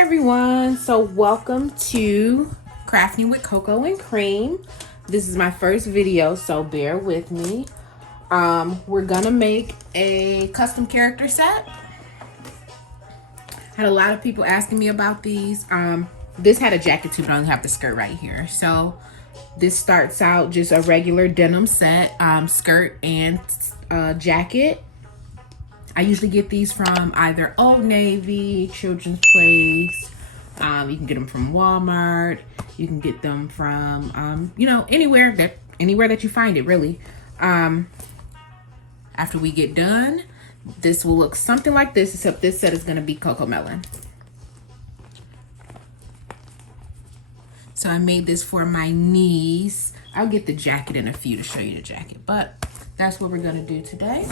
everyone, so welcome to Crafting with Coco and Cream. This is my first video, so bear with me. We're gonna make a custom character set. Had a lot of people asking me about these. This had a jacket too, but I only have the skirt right here. So this starts out just a regular denim set, skirt and jacket. I usually get these from either Old Navy, Children's Place. You can get them from Walmart. You can get them from, you know, anywhere that you find it, really. After we get done, this will look something like this, except this set is going to be Cocomelon. So I made this for my niece. I'll get the jacket in a few to show you the jacket, but that's what we're going to do today.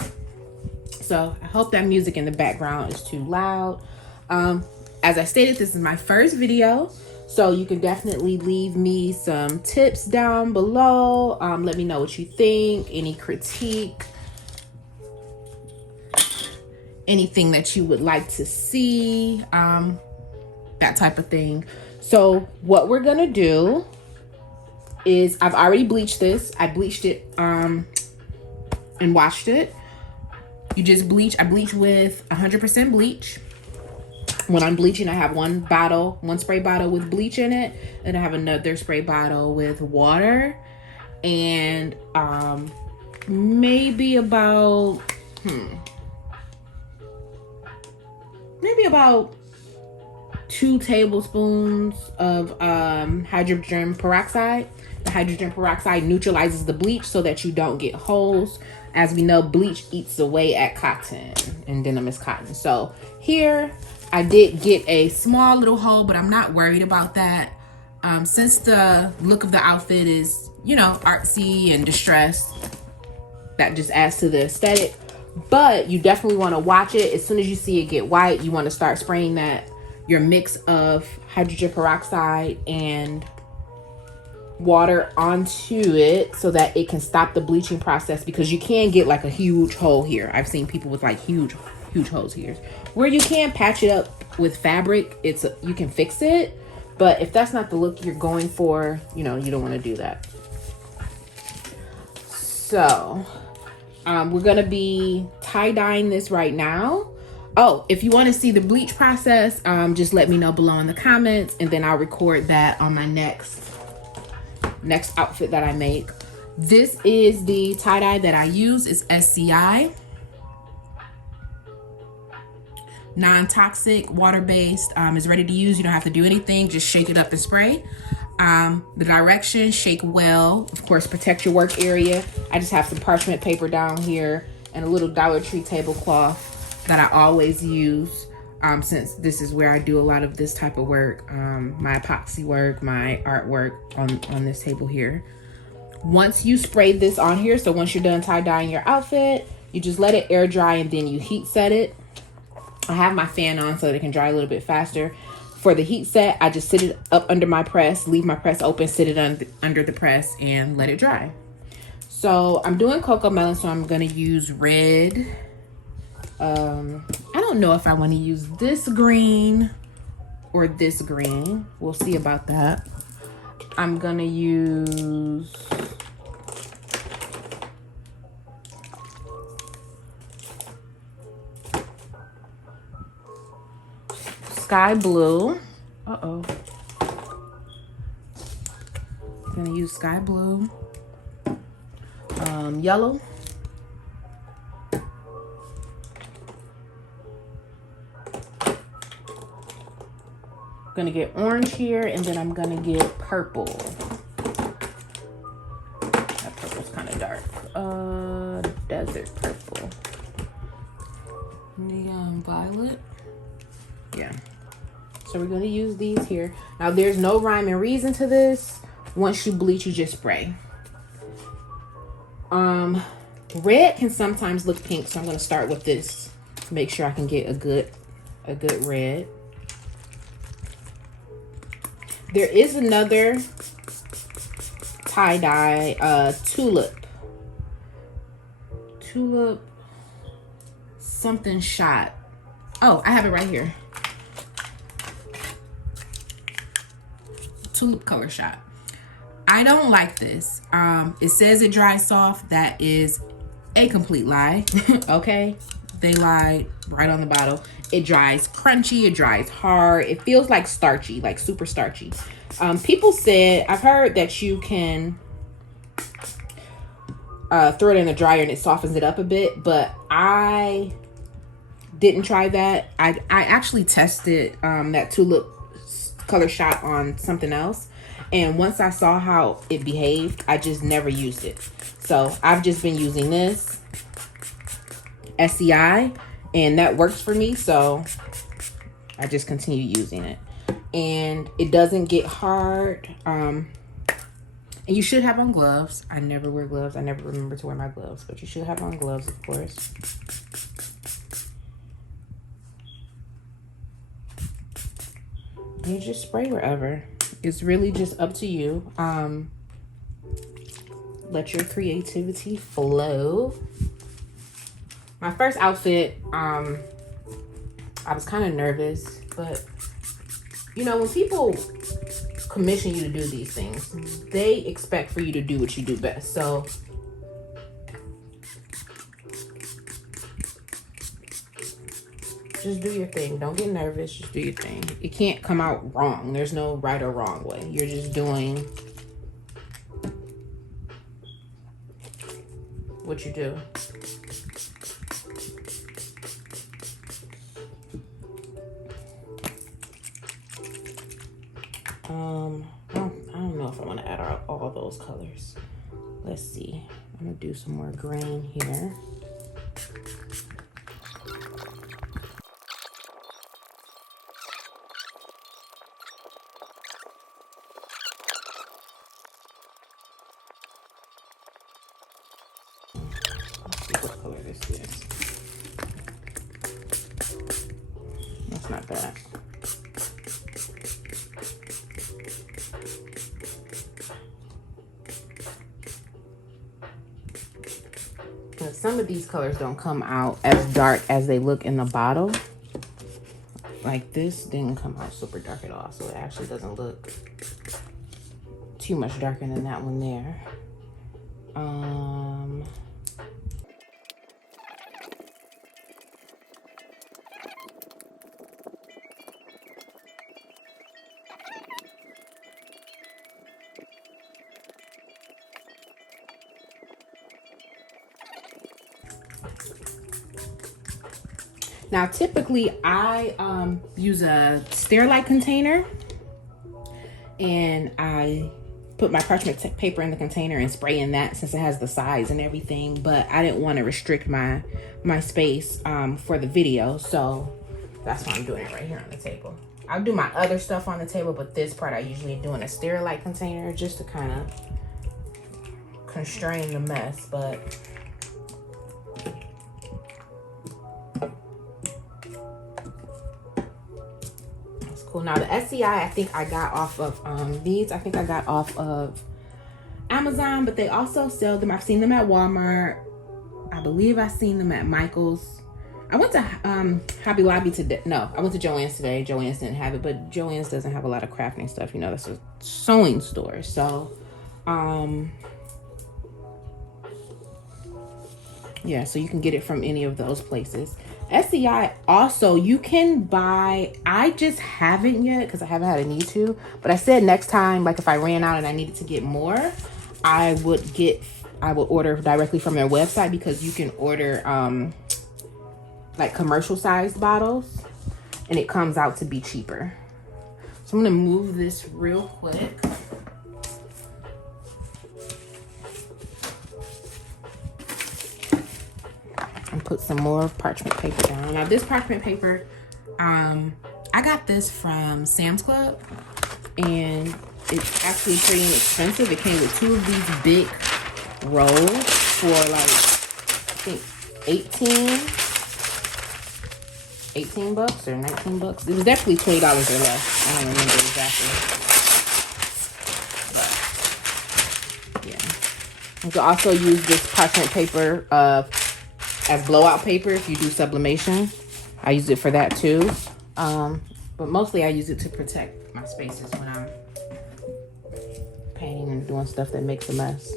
So I hope that music in the background is too loud. As I stated, this is my first video, so you can definitely leave me some tips down below. Let me know what you think, any critique, anything that you would like to see, that type of thing. So what we're gonna do is, I've already bleached this. I bleached it and washed it. You just bleach. I bleach with 100% bleach. When I'm bleaching, I have one spray bottle with bleach in it, and I have another spray bottle with water, and maybe about 2 tablespoons of hydrogen peroxide. The hydrogen peroxide neutralizes the bleach so that you don't get holes. As we know, bleach eats away at cotton, and denim is cotton. So here I did get a small little hole, but I'm not worried about that. Since the look of the outfit is, you know, artsy and distressed, that just adds to the aesthetic. But you definitely want to watch it. As soon as you see it get white, you want to start spraying your mix of hydrogen peroxide and water onto it so that it can stop the bleaching process, because you can get like a huge hole here. I've seen people with like huge holes here. Where you can patch it up with fabric, you can fix it, but if that's not the look you're going for, you know, you don't want to do that. So we're gonna be tie-dyeing this right now. Oh, if you want to see the bleach process, just let me know below in the comments, and then I'll record that on my next outfit that I make. This is the tie-dye that I use. It's SCI. Non-toxic, water-based. It's ready to use. You don't have to do anything. Just shake it up and spray. The directions: shake well. Of course, protect your work area. I just have some parchment paper down here and a little Dollar Tree tablecloth that I always use. Since this is where I do a lot of this type of work, my epoxy work, my artwork on this table here. Once you spray this on here, so once you're done tie-dyeing your outfit, you just let it air dry and then you heat set it. I have my fan on so that it can dry a little bit faster. For the heat set, I just sit it up under my press, leave my press open, sit it under the press, and let it dry. So I'm doing Cocomelon, so I'm gonna use red. I don't know if I want to use this green or this green. We'll see about that. I'm gonna use sky blue. I'm gonna use sky blue, yellow, gonna get orange here, and then I'm gonna get purple. That purple's kind of dark. Desert purple. Neon violet. Yeah. So we're gonna use these here. Now there's no rhyme and reason to this. Once you bleach, you just spray. Red can sometimes look pink, so I'm gonna start with this to make sure I can get a good red. There is another tie-dye, tulip something shot. Oh, I have it right here. Tulip Color Shot. I don't like this. It says it dries soft. That is a complete lie. Okay, they lied right on the bottle. It dries crunchy, it dries hard, it feels like starchy, like super starchy. People said, I've heard that you can throw it in the dryer and it softens it up a bit, but I didn't try that. I actually tested that Tulip Color Shot on something else, and once I saw how it behaved, I just never used it. So I've just been using this SCI, and that works for me, so I just continue using it. And it doesn't get hard. And you should have on gloves. I never wear gloves. I never remember to wear my gloves, but you should have on gloves, of course. You just spray wherever. It's really just up to you. Let your creativity flow. My first outfit, I was kind of nervous, but you know, when people commission you to do these things, they expect for you to do what you do best. So just do your thing. Don't get nervous. Just do your thing. It can't come out wrong. There's no right or wrong way. You're just doing what you do. I don't know if I want to add all those colors. Let's see. I'm gonna do some more green here. Let's see what color this is. That's not bad. Some of these colors don't come out as dark as they look in the bottle. Like this didn't come out super dark at all, so it actually doesn't look too much darker than that one there. Now, typically, I use a Sterilite container, and I put my parchment paper in the container and spray in that since it has the size and everything. But I didn't want to restrict my space for the video, so that's why I'm doing it right here on the table. I'll do my other stuff on the table, but this part I usually do in a Sterilite container just to kind of constrain the mess. But cool. Now the SCI, I think I got off of these. I think I got off of Amazon, but they also sell them. I've seen them at Walmart. I believe I've seen them at Michael's. I went to Hobby Lobby today. No, I went to Joann's today. Joann's didn't have it, but Joann's doesn't have a lot of crafting stuff. You know, that's a sewing store. So, yeah, so you can get it from any of those places. SCI also, you can buy, I just haven't yet because I haven't had a need to, but I said next time, like if I ran out and I needed to get more, I would order directly from their website, because you can order like commercial sized bottles and it comes out to be cheaper. So I'm gonna move this real quick. And put some more parchment paper down. Now this parchment paper, I got this from Sam's Club, and it's actually pretty inexpensive. It came with 2 of these big rolls for like, I think 18 bucks or 19 bucks. It was definitely $20 or less. I don't remember exactly. But yeah. You can also use this parchment paper as blowout paper if you do sublimation. I use it for that too. But mostly I use it to protect my spaces when I'm painting and doing stuff that makes a mess.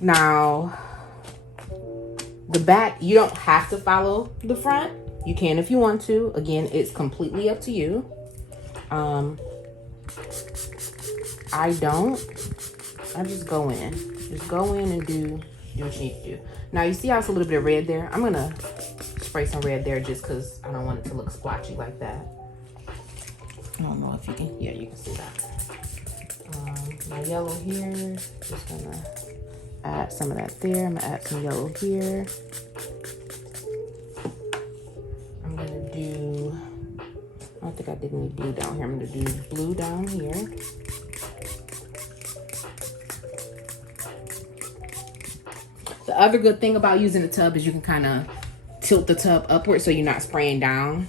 Now, the back, you don't have to follow the front. You can if you want to. Again, it's completely up to you. I don't. I just go in. Just go in and do what you need to do. Now, you see how it's a little bit of red there? I'm going to spray some red there just because I don't want it to look splotchy like that. I don't know if you can. Yeah, you can see that. My yellow here. Just going to add some of that there. I'm going to add some yellow here. I'm going to do... I don't think I did any blue down here. I'm going to do blue down here. The other good thing about using the tub is you can kind of tilt the tub upward so you're not spraying down.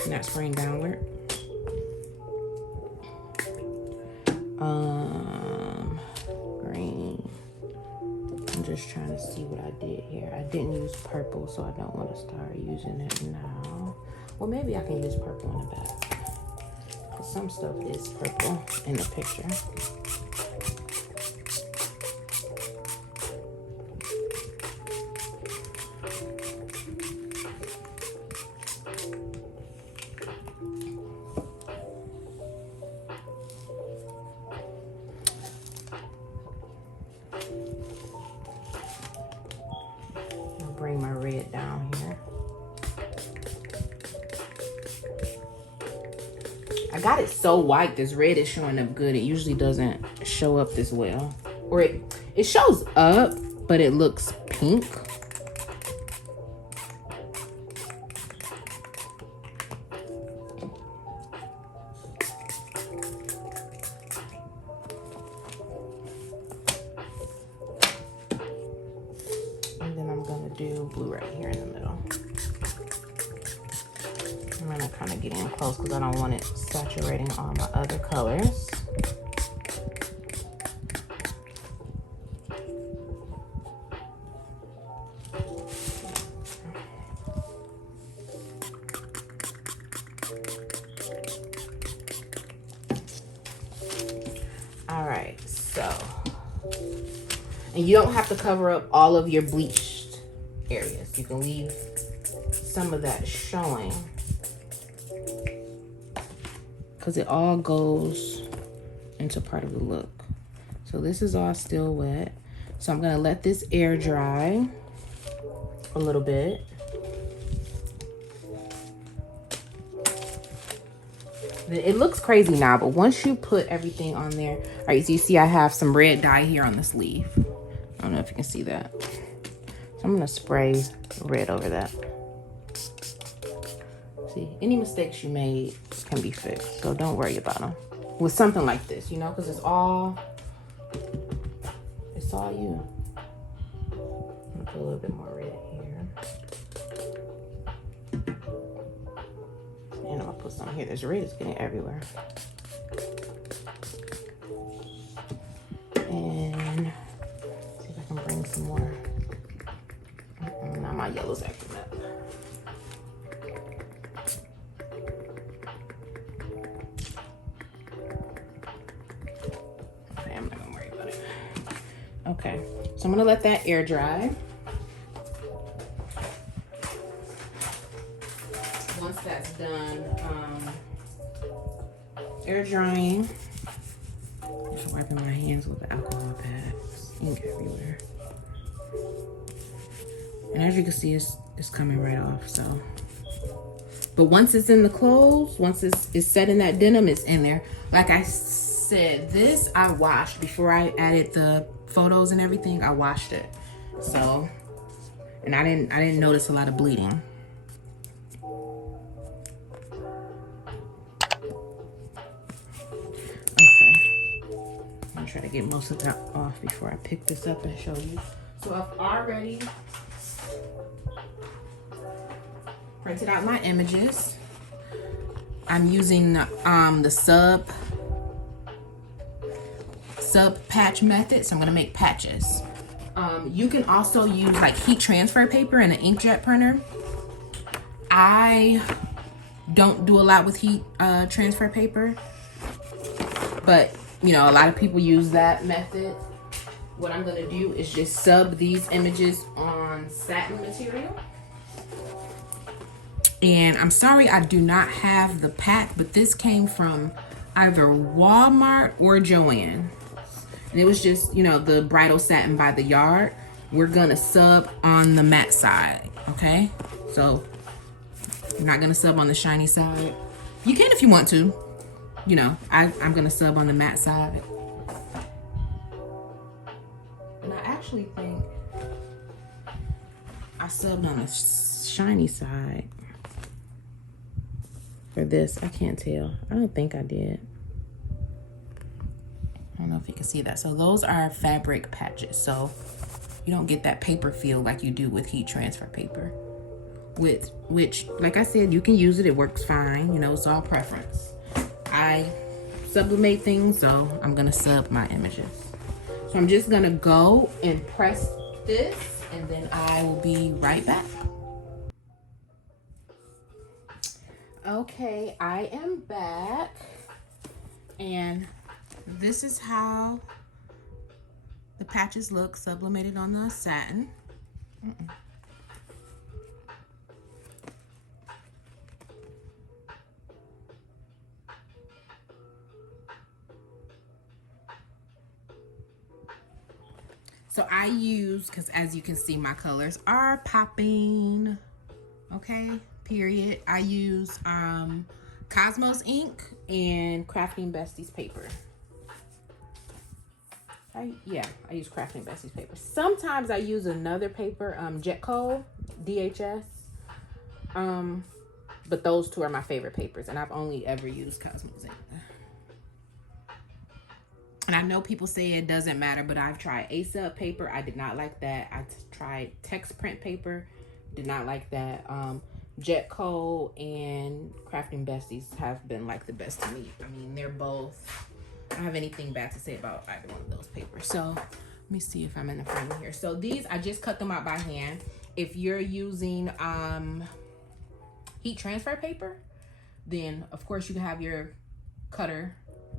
You're not spraying downward. Green. I'm just trying to see what I did here. I didn't use purple, so I don't want to start using it now. Well, maybe I can use purple in the back. Because some stuff is purple in the picture. Bring my red down here. I got it so white, this red is showing up good. It usually doesn't show up this well. Or it shows up, but it looks pink. Do blue right here in the middle. I'm gonna kind of get in close because I don't want it saturating all my other colors. All right, so, and you don't have to cover up all of your bleach areas. You can leave some of that showing because it all goes into part of the look. So this is all still wet. So I'm going to let this air dry a little bit. It looks crazy now, but once you put everything on there, all right, so you see I have some red dye here on the sleeve. I don't know if you can see that. I'm gonna spray red over that. See, any mistakes you made can be fixed, so don't worry about them. With something like this, you know, because it's all you. I'm gonna put a little bit more red here. And I'm gonna put some here. This red is getting everywhere. And see if I can bring some more. Now my yellow's acting up. Okay, I'm not gonna worry about it. Okay, so I'm gonna let that air dry. Once that's done, air drying, just wiping my hands with the alcohol pad. There's ink everywhere. And as you can see, it's coming right off, so. But once it's in the clothes, once it's set in that denim, it's in there. Like I said, this I washed before I added the photos and everything. I washed it, so. And I didn't notice a lot of bleeding. Okay. I'm gonna try to get most of that off before I pick this up and show you. So I've already printed out my images. I'm using the sub patch method, so I'm gonna make patches. You can also use like heat transfer paper and an inkjet printer. I don't do a lot with heat transfer paper, but you know, a lot of people use that method. What I'm gonna do is just sub these images on satin material. And I'm sorry I do not have the pack, but this came from either Walmart or Joann. And it was just, you know, the bridal satin by the yard. We're gonna sub on the matte side, okay? So I'm not gonna sub on the shiny side. You can if you want to. You know, I'm gonna sub on the matte side. And I actually think I subbed on the shiny side for this. I can't tell. I don't think I did. I don't know if you can see that. So those are fabric patches. So you don't get that paper feel like you do with heat transfer paper. Which, like I said, you can use it. It works fine. You know, it's all preference. I sublimate things, so I'm gonna sub my images. So I'm just gonna go and press this, and then I will be right back. Okay, I am back, and this is how the patches look sublimated on the satin. So I use, because as you can see, my colors are popping, okay, period. I use Cosmos ink and Crafting Besties paper. I use Crafting Besties paper. Sometimes I use another paper, Jetco, DHS. But those two are my favorite papers, and I've only ever used Cosmos ink. And I know people say it doesn't matter, but I've tried ASAP paper. I did not like that. I tried text print paper. Did not like that. Jetco and Crafting Besties have been like the best to me. I mean, they're both, I don't have anything bad to say about either one of those papers. So let me see if I'm in the frame here. So these, I just cut them out by hand. If you're using heat transfer paper, then of course you can have your cutter,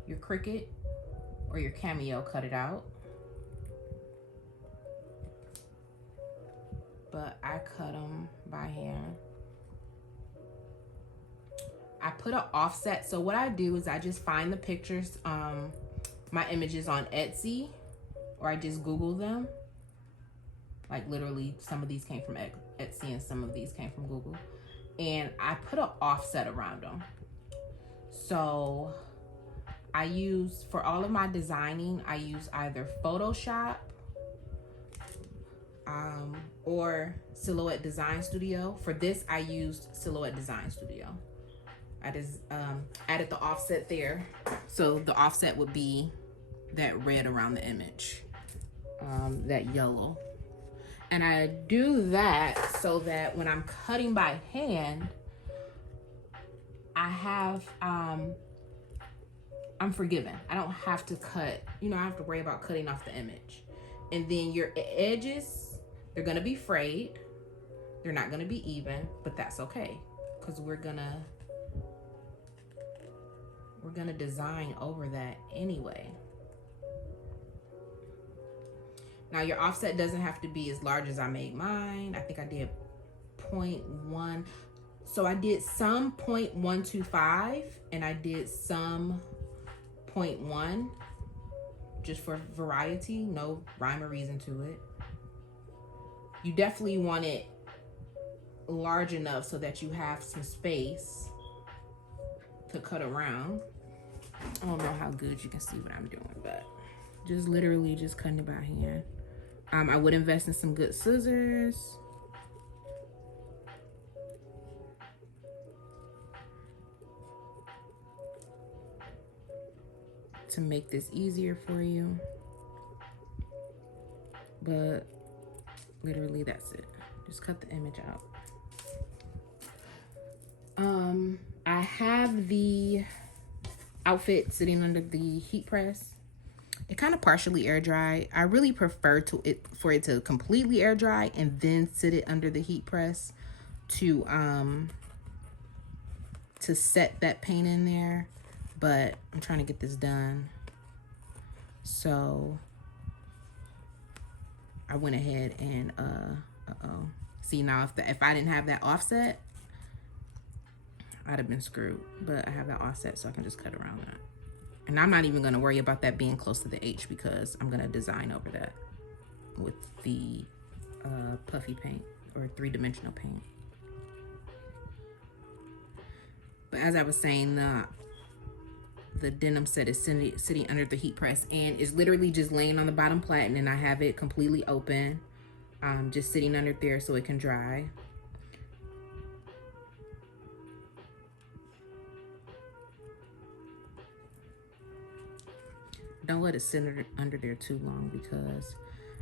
your Cricut, or your Cameo, cut it out. But I cut them by hand. I put an offset. So what I do is I just find the pictures, my images on Etsy, or I just Google them. Like literally, some of these came from Etsy and some of these came from Google. And I put an offset around them. So I use, for all of my designing, I use either Photoshop or Silhouette Design Studio. For this, I used Silhouette Design Studio. I just added the offset there. So the offset would be that red around the image, that yellow. And I do that so that when I'm cutting by hand, I have, I'm forgiven. I don't have to cut, you know, I have to worry about cutting off the image. And then your edges, they're gonna be frayed. They're not gonna be even, but that's okay. Because we're gonna design over that anyway. Now your offset doesn't have to be as large as I made mine. I think I did 0.1. So I did some 0.125 and I did some 0.1 just for variety, no rhyme or reason to it. You definitely want it large enough so that you have some space to cut around. I don't know how good you can see what I'm doing, but just literally just cutting it by hand. I would invest in some good scissors. To make this easier for you. But literally that's it. Just cut the image out. I have the outfit sitting under the heat press. It kind of partially air dry. I really prefer for it to completely air dry and then sit it under the heat press to set that paint in there. But I'm trying to get this done, so I went ahead and see, now if I didn't have that offset, I'd have been screwed. But I have that offset, so I can just cut around that. And I'm not even going to worry about that being close to the H, because I'm going to design over that with the puffy paint or three-dimensional paint. But as I was saying, the denim set is sitting under the heat press, and it's literally just laying on the bottom plat, and then I have it completely open, just sitting under there so it can dry. Don't let it sit under there too long, because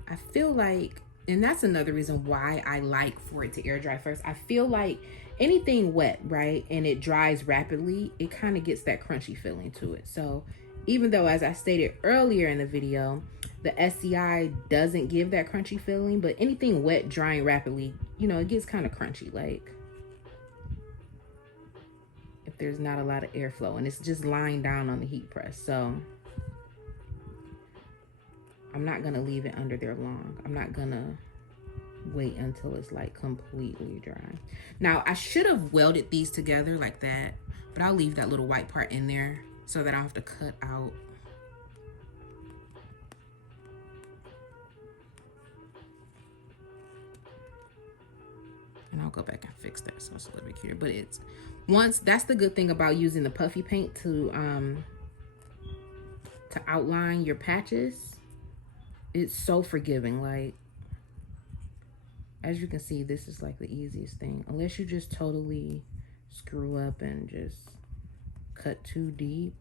I feel like, and that's another reason why I like for it to air dry first. I feel like anything wet, right, and it dries rapidly, it kind of gets that crunchy feeling to it. So even though, as I stated earlier in the video, the SCI doesn't give that crunchy feeling, but anything wet drying rapidly, you know, it gets kind of crunchy, like if there's not a lot of airflow and it's just lying down on the heat press. So I'm not gonna leave it under there long. I'm not gonna wait until it's like completely dry. Now, I should have welded these together like that, but I'll leave that little white part in there so that I don't have to cut out. And I'll go back and fix that so it's a little bit cuter. But that's the good thing about using the puffy paint to outline your patches. It's so forgiving. Like, as you can see, this is like the easiest thing, unless you just totally screw up and just cut too deep.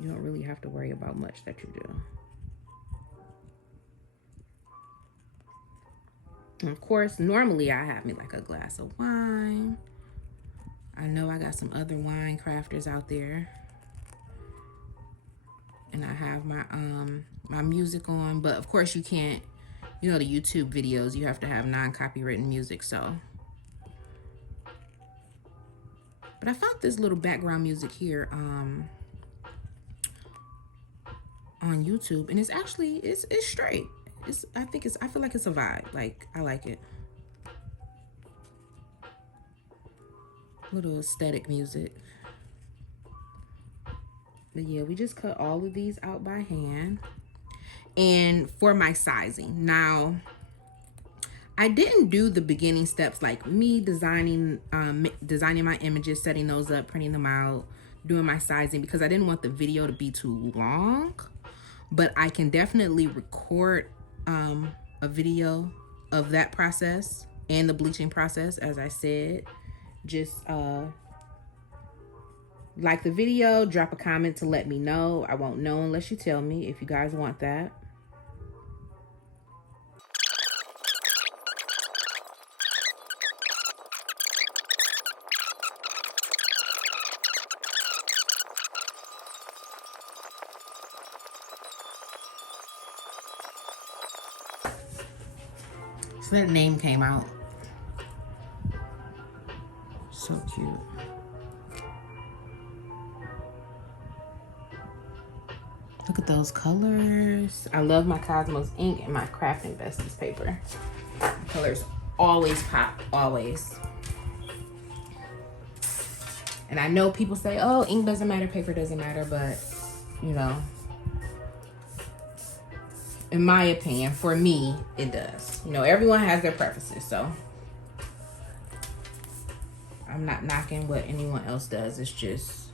You don't really have to worry about much that you do. And of course, normally I have me like a glass of wine. I know I got some other wine crafters out there. And I have my my music on, but of course you can't, you know, the YouTube videos, you have to have non-copywritten music. So, but I found this little background music here on YouTube, and it's actually it's straight. I feel like it's a vibe. Like, I like it. Little aesthetic music. But yeah, we just cut all of these out by hand. And for my sizing, now I didn't do the beginning steps, like me designing my images, setting those up, printing them out, doing my sizing, because I didn't want the video to be too long. But I can definitely record a video of that process and the bleaching process. As I said, just like the video, drop a comment to let me know. I won't know unless you tell me if you guys want that. So that name came out. So cute. Look at those colors. I love my Cosmos ink and my Crafting Besties paper. The colors always pop, always. And I know people say, oh, ink doesn't matter, paper doesn't matter, but you know, in my opinion, for me, it does. You know, everyone has their preferences, so I'm not knocking what anyone else does. It's just,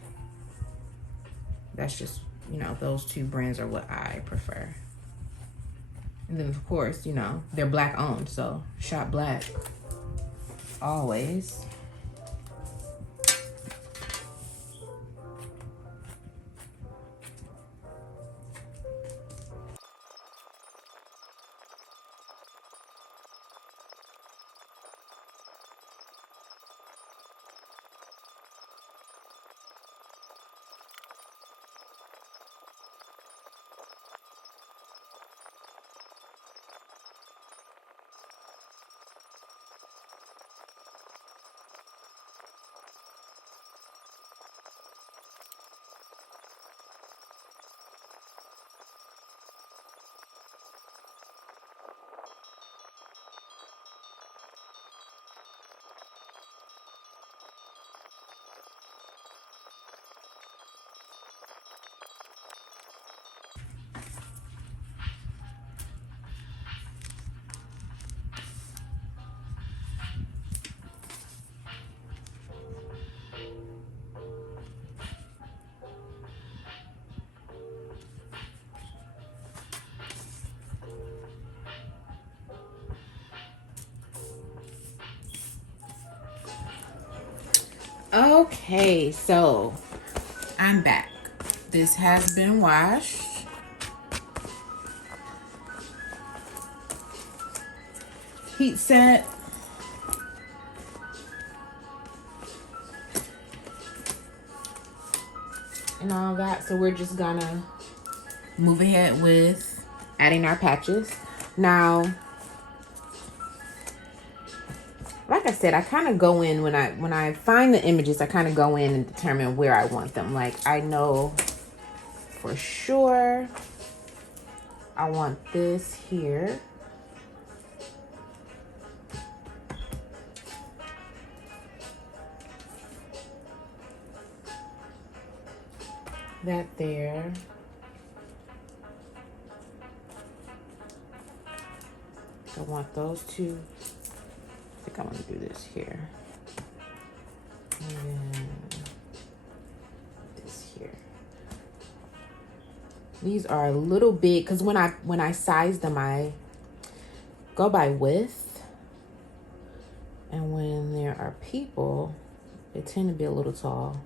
that's just, you know, those two brands are what I prefer. And then of course, you know, they're Black owned, so shop Black always. Okay, so I'm back. This has been washed. Heat set. And all that. So we're just gonna move ahead with adding our patches. Now, like I said, I kind of go in when I find the images, I kind of go in and determine where I want them. Like, I know for sure I want this here. That there. I want those two. I think I'm gonna do this here. And then this here. These are a little big because when I size them, I go by width. And when there are people, they tend to be a little tall.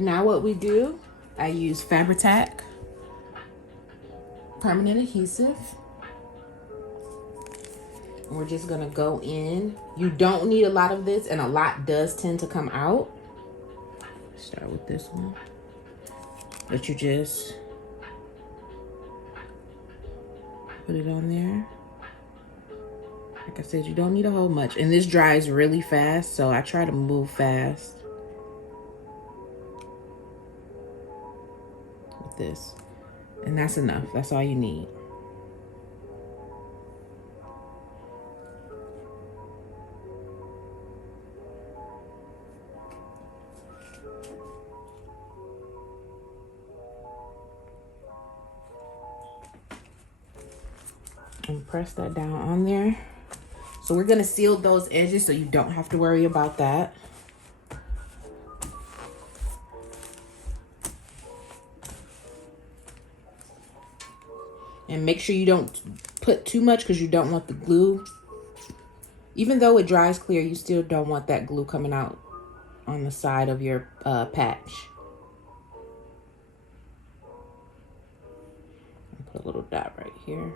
Now what we do, I use Fabri-Tac permanent adhesive. We're just gonna go in. You don't need a lot of this, and a lot does tend to come out. Start with this one. But you just put it on there. Like I said, you don't need a whole much. And this dries really fast, so I try to move fast with this. And that's enough. That's all you need. And press that down on there. So we're gonna seal those edges so you don't have to worry about that. And make sure you don't put too much because you don't want the glue. Even though it dries clear, you still don't want that glue coming out on the side of your patch. Put a little dot right here.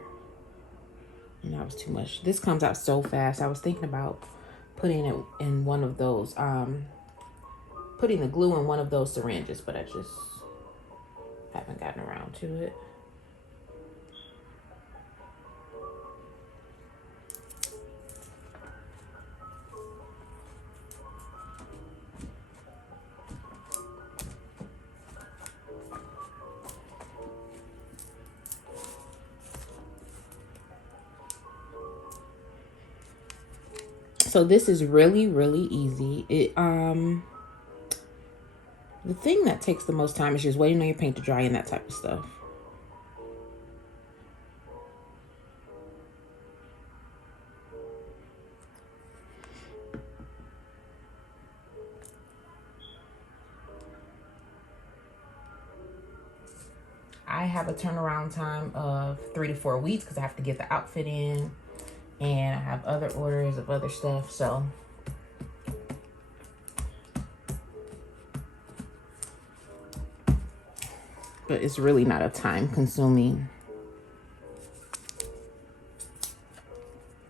And that was too much. This comes out so fast. I was thinking about putting it in one of those, putting the glue in one of those syringes, but I just haven't gotten around to it. So this is really, really easy. The thing that takes the most time is just waiting on your paint to dry and that type of stuff. I have a turnaround time of 3 to 4 weeks because I have to get the outfit in. And I have other orders of other stuff, so. But it's really not a time-consuming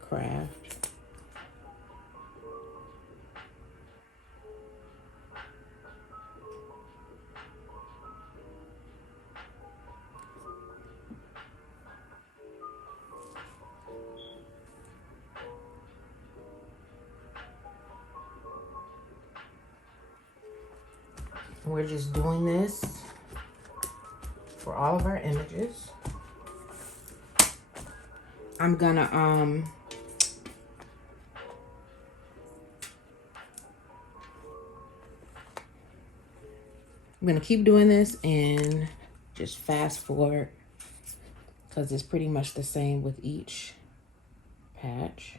craft. We're just doing this for all of our images. I'm gonna I'm gonna keep doing this and just fast forward because it's pretty much the same with each patch.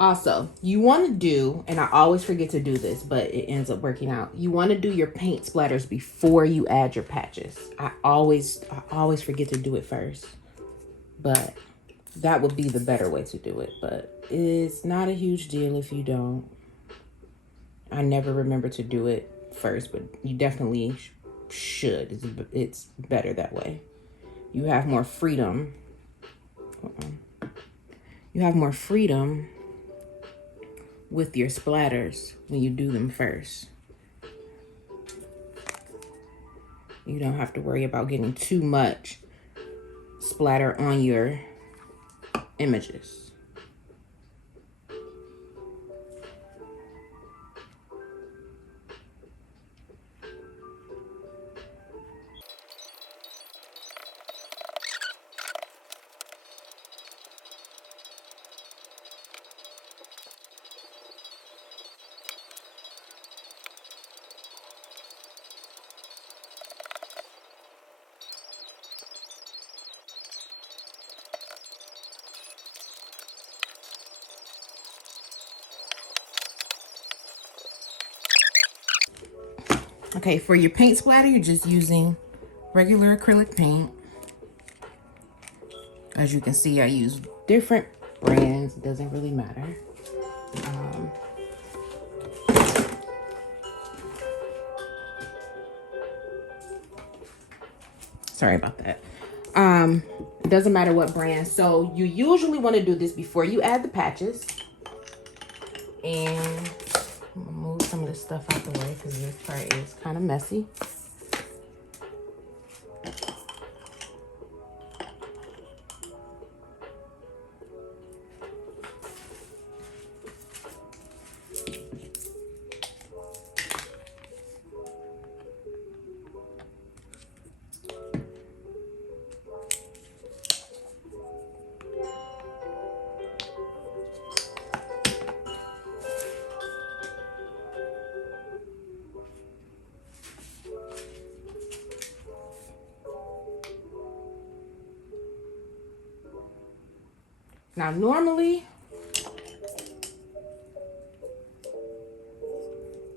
Also, you want to do, and I always forget to do this, but it ends up working out. You want to do your paint splatters before you add your patches. I always forget to do it first, but that would be the better way to do it. But it's not a huge deal if you don't. I never remember to do it first, but you definitely should. It's better that way. You have more freedom. You have more freedom with your splatters when you do them first. You don't have to worry about getting too much splatter on your images. Okay, for your paint splatter, you're just using regular acrylic paint. As you can see, I use different brands. It doesn't really matter. Sorry about that. It doesn't matter what brand. So you usually want to do this before you add the patches. And I'm gonna move some of this stuff out the way because this part is kind of messy. Now, normally,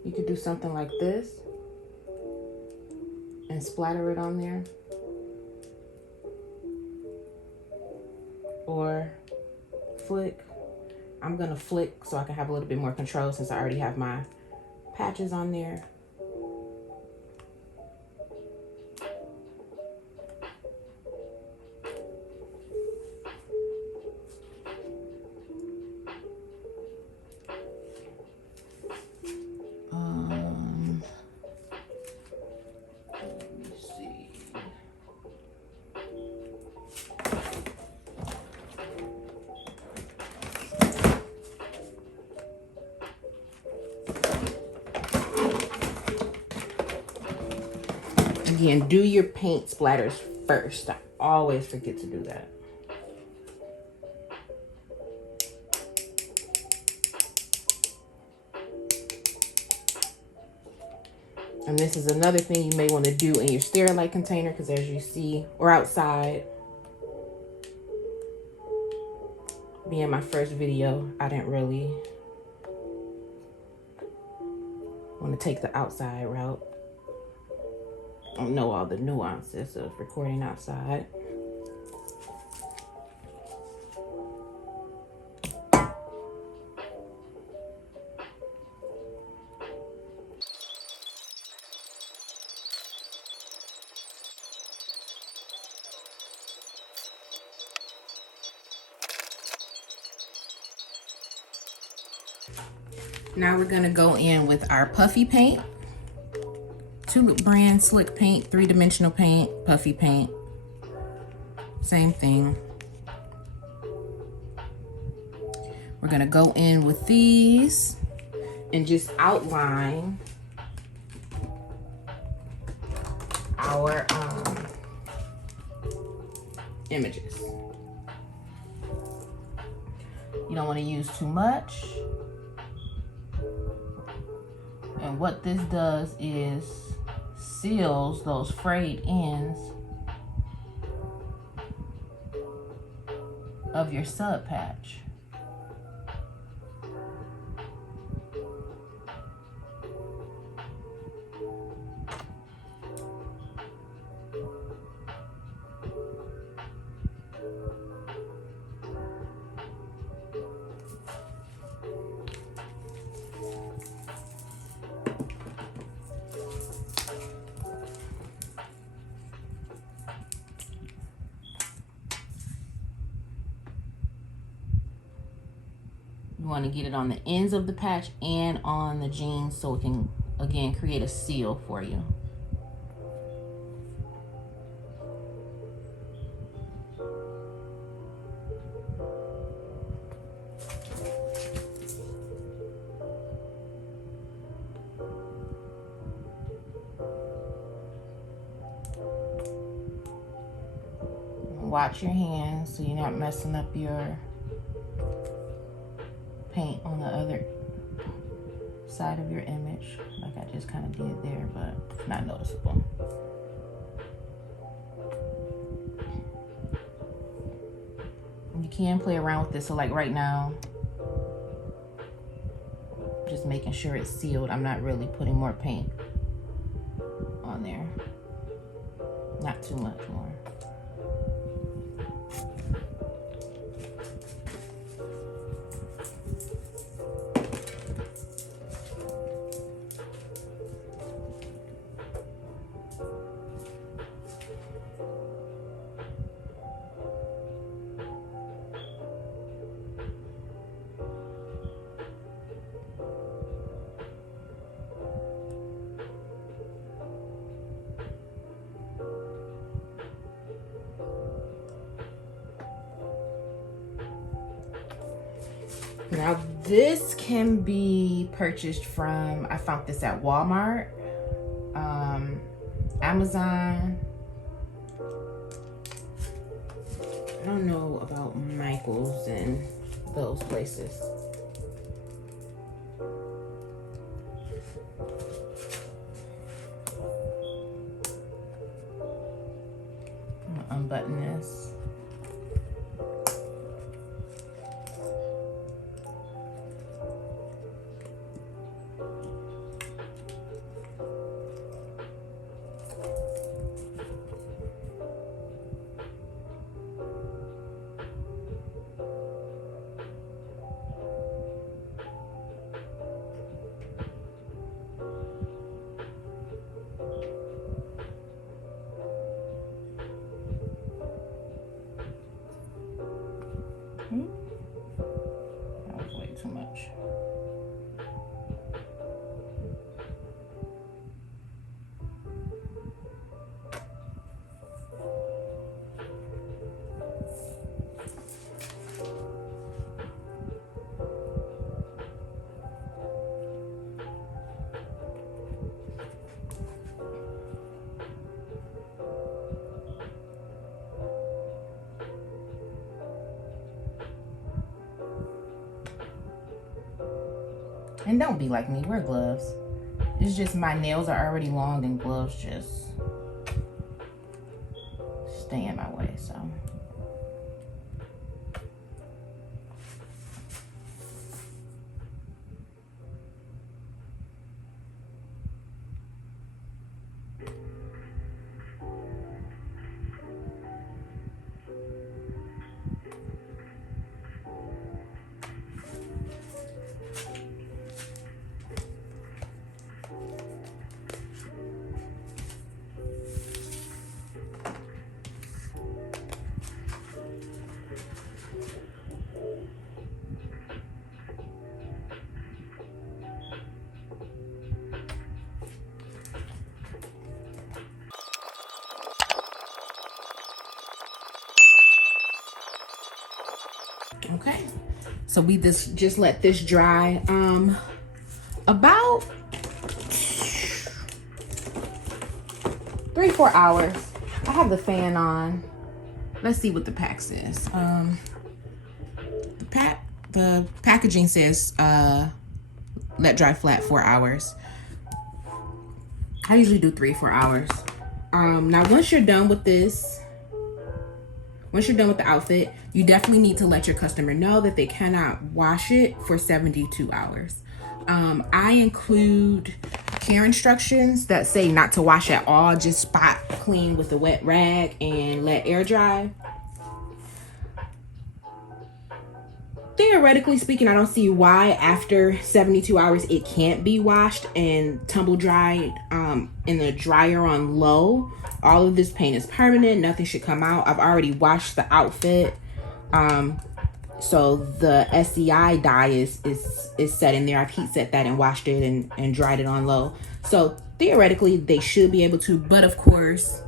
you could do something like this and splatter it on there. Or flick. I'm gonna flick so I can have a little bit more control since I already have my patches on there. Again, do your paint splatters first. I always forget to do that. And this is another thing you may want to do in your Sterilite container, because as you see, or outside, being my first video, I didn't really want to take the outside route. I don't know all the nuances of recording outside. Now we're gonna go in with our Puffy paint. Tulip brand slick paint, 3-dimensional paint, Puffy paint. Same thing. We're gonna go in with these and just outline our images. You don't want to use too much. And what this does is seals those frayed ends of your sub patch. want to get it on the ends of the patch and on the jeans so it can, again, create a seal for you. Watch your hands so you're not messing up your paint on the other side of your image, like I just kind of did there, but not noticeable. You can play around with this, so like right now, just making sure it's sealed. I'm not really putting more paint on there, not too much more. Now this can be purchased from, I found this at Walmart, Amazon. I don't know about Michael's and those places. I'm gonna unbutton this. That was way too much. And don't be like me, wear gloves. It's just my nails are already long and gloves just stay in my way, so. Okay, so we just let this dry about 3-4 hours. I have the fan on. Let's see what the pack says. The packaging says let dry flat 4 hours. I usually do 3-4 hours. Now once you're done with this, once you're done with the outfit, you definitely need to let your customer know that they cannot wash it for 72 hours. I include care instructions that say not to wash at all, just spot clean with a wet rag and let air dry. Theoretically speaking, I don't see why after 72 hours it can't be washed and tumble dried in the dryer on low. All of this paint is permanent. Nothing should come out. I've already washed the outfit. So the SEI dye is set in there. I've heat set that and washed it and dried it on low. So theoretically they should be able to, but of course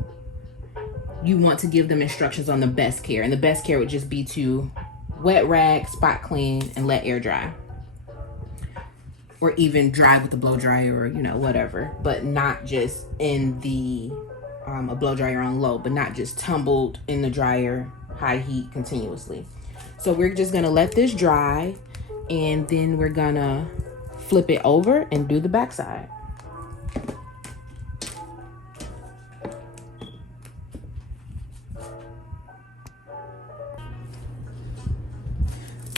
you want to give them instructions on the best care. And the best care would just be to wet rag, spot clean, and let air dry. Or even dry with the blow dryer, or whatever, but not just in the a blow dryer on low, but not just tumbled in the dryer high heat continuously. So we're just gonna let this dry, and then we're gonna flip it over and do the backside.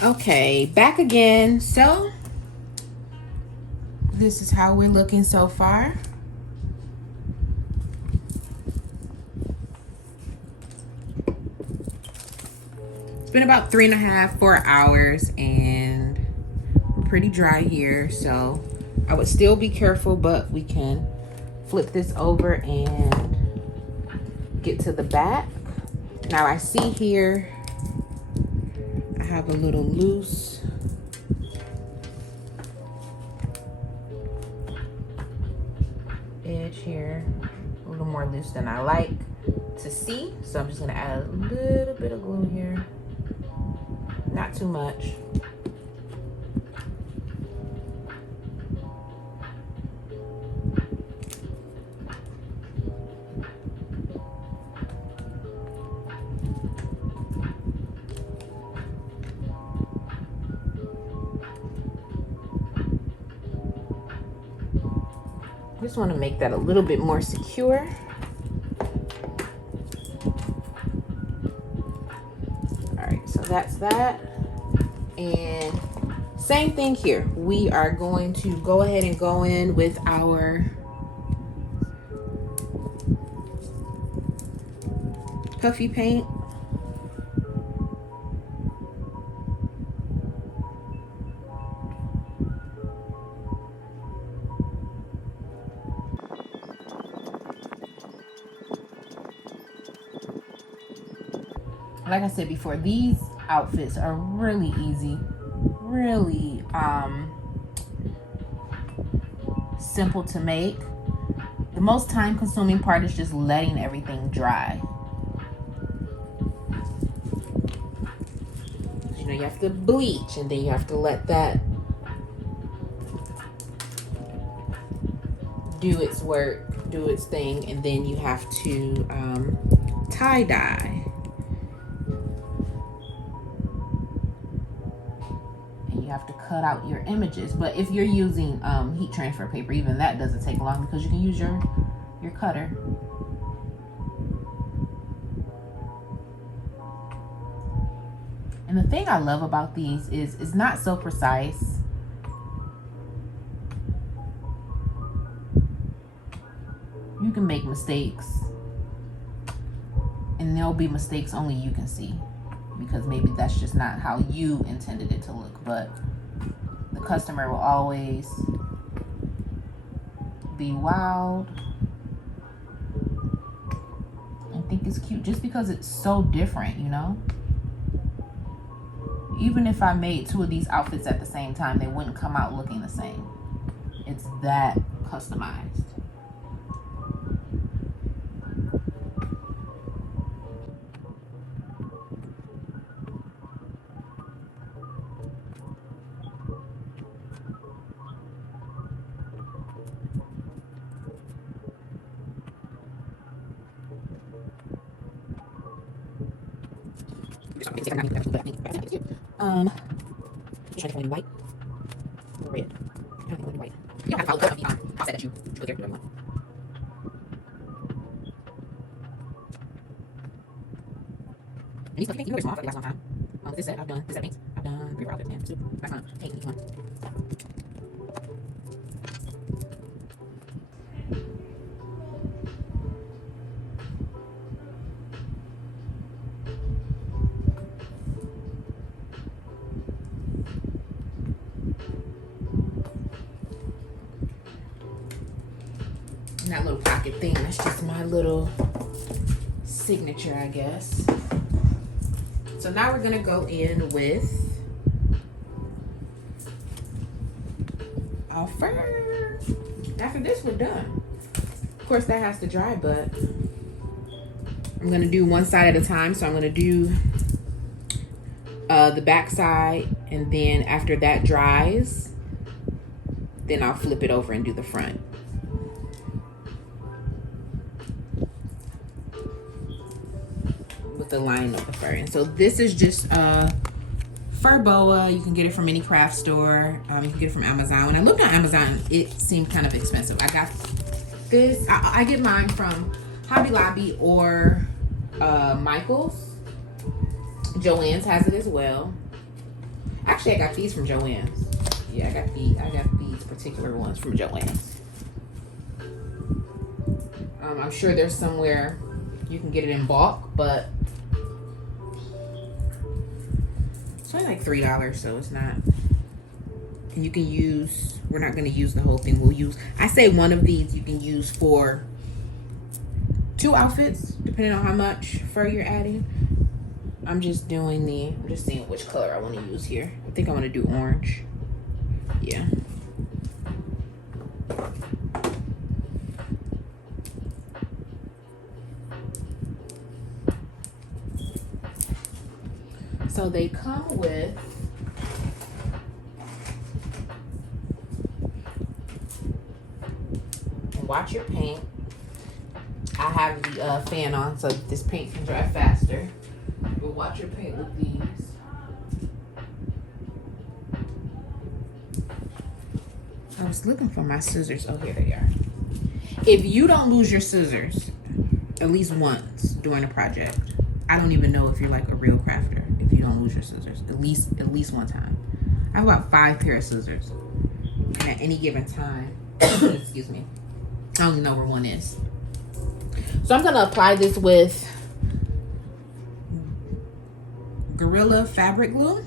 Okay, back again. So this is how we're looking so far. It's been about 3.5, 4 hours, and we're pretty dry here. So I would still be careful, but we can flip this over and get to the back. Now I see here I have a little loose edge here, a little more loose than I like to see. So I'm just gonna add a little bit of glue here, not too much. Just want to make that a little bit more secure. All right, so that's that. And same thing here. We are going to go ahead and go in with our Puffy paint. Like I said before, these outfits are really easy, really simple to make. The most time consuming part is just letting everything dry. You have to bleach, and then you have to let that do its work, do its thing, and then you have to tie dye. You have to cut out your images, but if you're using heat transfer paper, even that doesn't take long because you can use your cutter. And the thing I love about these is it's not so precise. You can make mistakes, and there'll be mistakes only you can see, because maybe that's just not how you intended it to look. But the customer will always be wowed and think it's cute just because it's so different, Even if I made 2 of these outfits at the same time, they wouldn't come out looking the same. It's that customized. Trying to find white or red. I don't think white. You don't have to follow the offset that you put there. And these paint, they're small, they last a long time. This set I've done, this set paints, I've done 3 or 4 outfits, and 2. That's fine. Paint each one. And that little pocket thing, that's just my little signature, I guess. So now we're gonna go in with our fur. After this, we're done. Of course, that has to dry, but I'm gonna do one side at a time. So I'm gonna do the back side, and then after that dries, then I'll flip it over and do the front. With the line of the fur. And so this is just fur boa. You can get it from any craft store. You can get it from Amazon. When I looked on Amazon, it seemed kind of expensive. I got this. I get mine from Hobby Lobby or Michael's. Joann's has it as well. Actually, I got these from Joann's. Yeah, I got these particular ones from Joann's. I'm sure there's somewhere you can get it in bulk, but it's only like $3, so it's not. And you can use, we're not going to use the whole thing. We'll use, I say one of these you can use for 2 outfits, depending on how much fur you're adding. I'm just seeing which color I want to use here. I think I want to do orange. Yeah. So they come with watch your paint. I have the fan on so this paint can dry faster. But watch your paint with these. I was looking for my scissors. Oh, here they are. If you don't lose your scissors at least once during a project, I don't even know if you're like a real crafter if you don't lose your scissors at least one time. I have about 5 pair of scissors, and at any given time, excuse me, I don't even know where one is. So I'm gonna apply this with Gorilla fabric glue.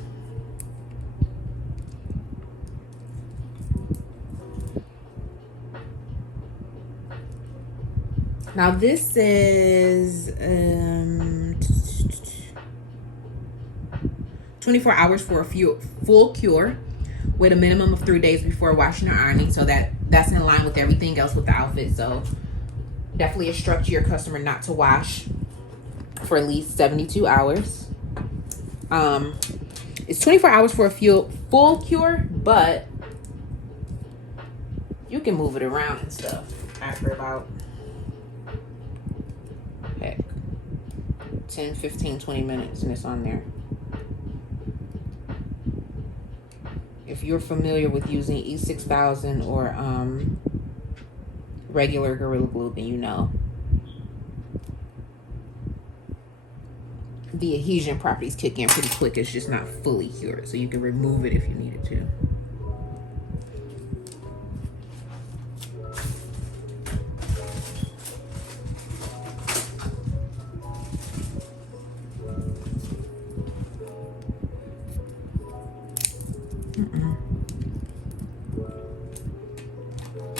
Now this is 24 hours for a full cure with a minimum of 3 days before washing or ironing. So that's in line with everything else with the outfit. So definitely instruct your customer not to wash for at least 72 hours. It's 24 hours for a full cure, but you can move it around and stuff after about 10, 15, 20 minutes, and it's on there. If you're familiar with using E6000 or regular Gorilla Glue, then you know the adhesion properties kick in pretty quick. It's just not fully cured, so you can remove it if you needed to.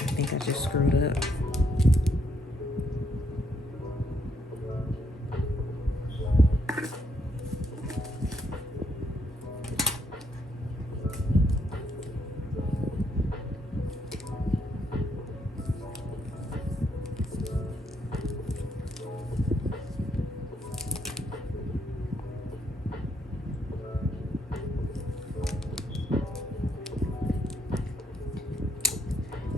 I think I just screwed up.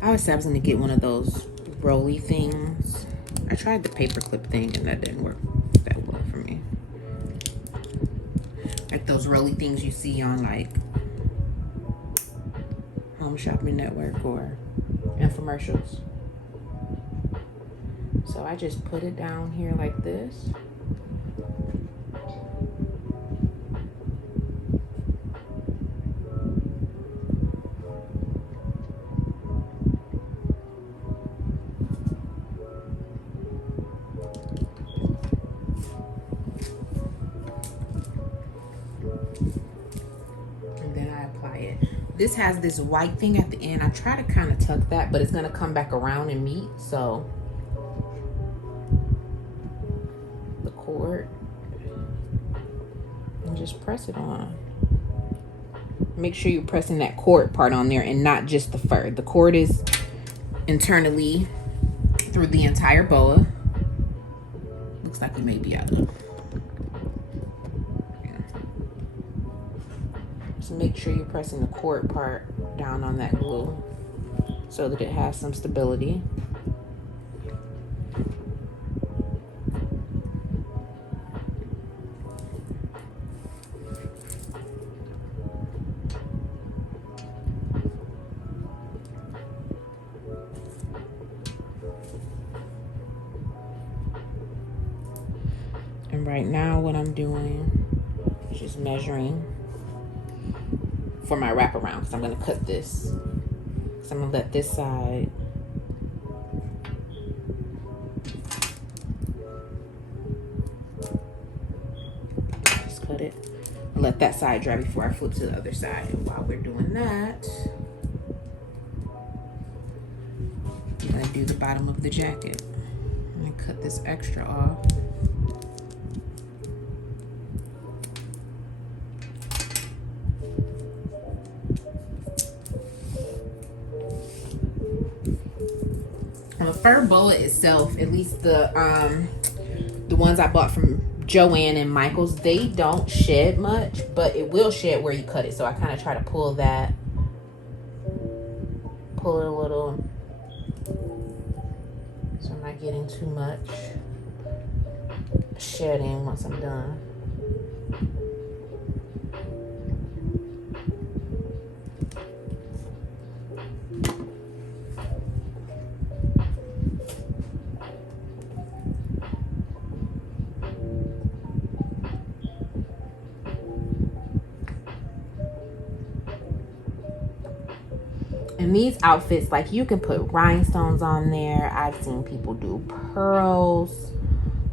I was going to get one of those rolly things. I tried the paperclip thing and that didn't work that well for me. Like those rolly things you see on like Home Shopping Network or infomercials. So I just put it down here like this. This has this white thing at the end. I try to kind of tuck that, but it's going to come back around and meet. So the cord, and just press it on. Make sure you're pressing that cord part on there and not just the fur. The cord is internally through the entire boa. Looks like we may be out of. Yeah. So make sure you're pressing the cord part down on that glue so that it has some stability. And right now what I'm doing is just measuring for my wraparound, because I'm going to cut this. So I'm going to let this side just cut it and let that side dry before I flip to the other side. And while we're doing that, I'm going to do the bottom of the jacket. I'm going to cut this extra off. The fur boa itself, at least the ones I bought from Joann and Michaels, they don't shed much, but it will shed where you cut it. So I kind of try to pull it a little, so I'm not getting too much shedding once I'm done. And these outfits, like, you can put rhinestones on there. I've seen people do pearls.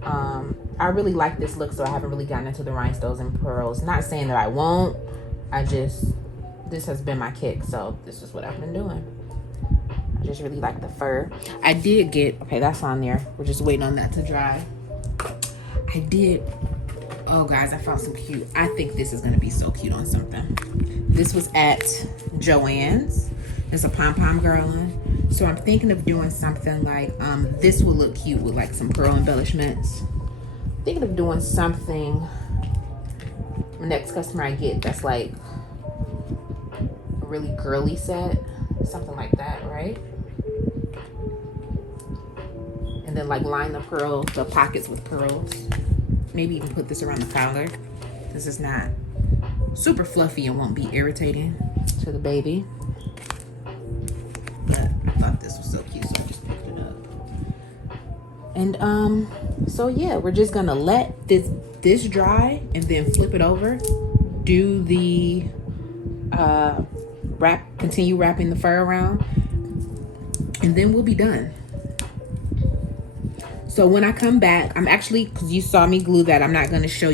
I really like this look, so I haven't really gotten into the rhinestones and pearls. Not saying that I won't. This has been my kick, so this is what I've been doing. I just really like the fur. I did get, okay, that's on there. We're just waiting on that to dry. Oh guys, I found some cute. I think this is gonna be so cute on something. This was at Joann's. There's a pom-pom girl on. So I'm thinking of doing something like, this will look cute with like some pearl embellishments. Thinking of doing something, next customer I get, that's like a really girly set. Something like that, right? And then like line the pockets with pearls. Maybe even put this around the collar. This is not super fluffy and won't be irritating to the baby. But I thought this was so cute, so I just picked it up. And so yeah, we're just gonna let this dry and then flip it over. Do the continue wrapping the fur around, and then we'll be done. So when I come back, I'm actually, because you saw me glue that, I'm not gonna show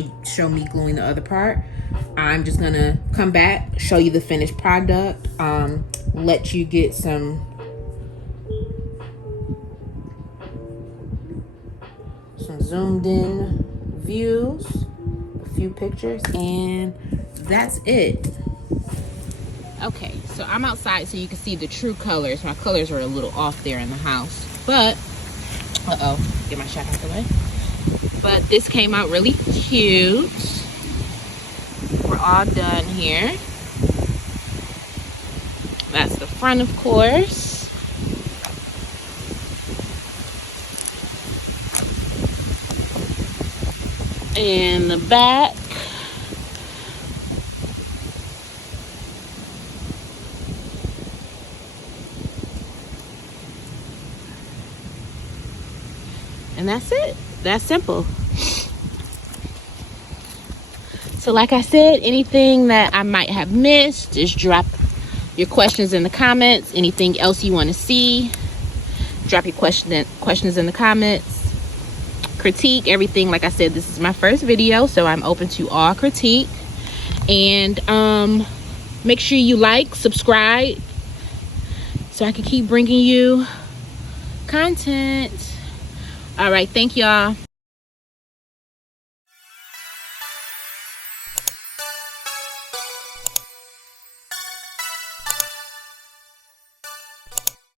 me gluing the other part. I'm just gonna come back, show you the finished product, let you get some zoomed in views, a few pictures, and that's it. Okay, so I'm outside so you can see the true colors. My colors are a little off there in the house, but get my shot out the way. But this came out really cute. We're all done here. That's the front, of course. And the back. And that's it. That's simple. So like I said, anything that I might have missed, just drop your questions in the comments. Anything else you want to see, drop your questions in the comments. Critique, everything. Like I said, this is my first video, so I'm open to all critique. And make sure you like, subscribe, so I can keep bringing you content. All right, thank y'all.